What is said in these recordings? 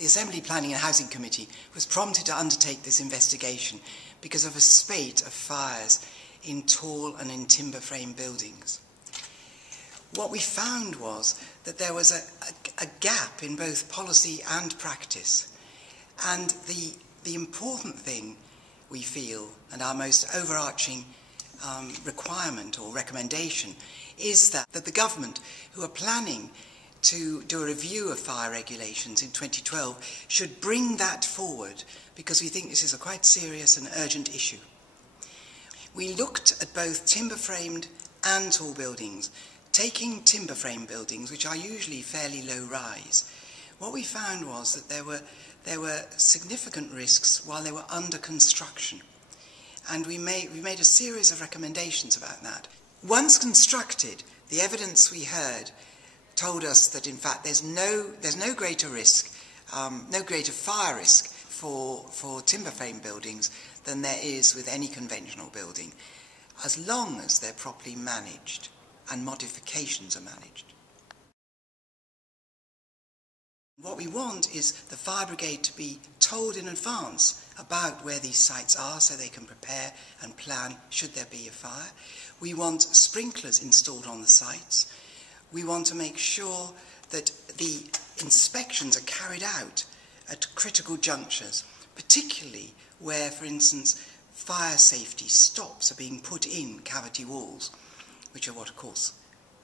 The Assembly Planning and Housing Committee was prompted to undertake this investigation because of a spate of fires in tall and in timber frame buildings. What we found was that there was a gap in both policy and practice. And the important thing we feel, and our most overarching requirement or recommendation, is that the government, who are planning to do a review of fire regulations in 2012, should bring that forward, because we think this is a quite serious and urgent issue. We looked at both timber-framed and tall buildings. Taking timber-frame buildings, which are usually fairly low-rise, what we found was that there were significant risks while they were under construction. And we made a series of recommendations about that. Once constructed, the evidence we heard told us that in fact there's no greater risk, no greater fire risk for timber frame buildings than there is with any conventional building, as long as they're properly managed and modifications are managed. What we want is the fire brigade to be told in advance about where these sites are so they can prepare and plan should there be a fire. We want sprinklers installed on the sites. We want to make sure that the inspections are carried out at critical junctures, particularly where, for instance, fire safety stops are being put in cavity walls, which are what, of course,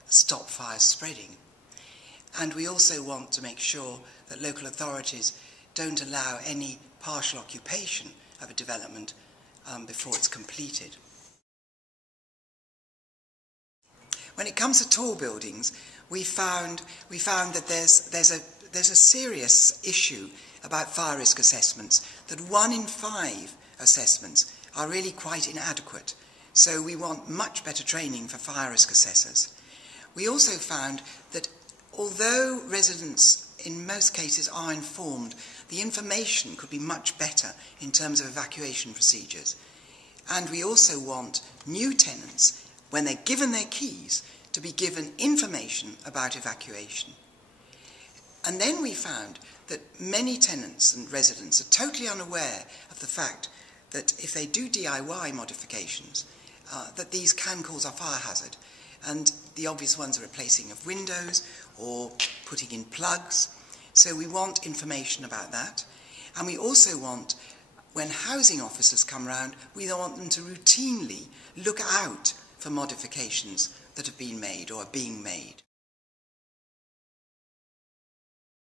stop fires spreading. And we also want to make sure that local authorities don't allow any partial occupation of a development before it's completed. When it comes to tall buildings, we found that there's a serious issue about fire risk assessments, that 1 in 5 assessments are really quite inadequate. So we want much better training for fire risk assessors. We also found that although residents in most cases are informed, the information could be much better in terms of evacuation procedures. And we also want new tenants, when they're given their keys, to be given information about evacuation. And then we found that many tenants and residents are totally unaware of the fact that if they do DIY modifications, that these can cause a fire hazard. And the obvious ones are replacing of windows or putting in plugs. So we want information about that. And we also want, when housing officers come round, we want them to routinely look out for modifications that have been made or are being made.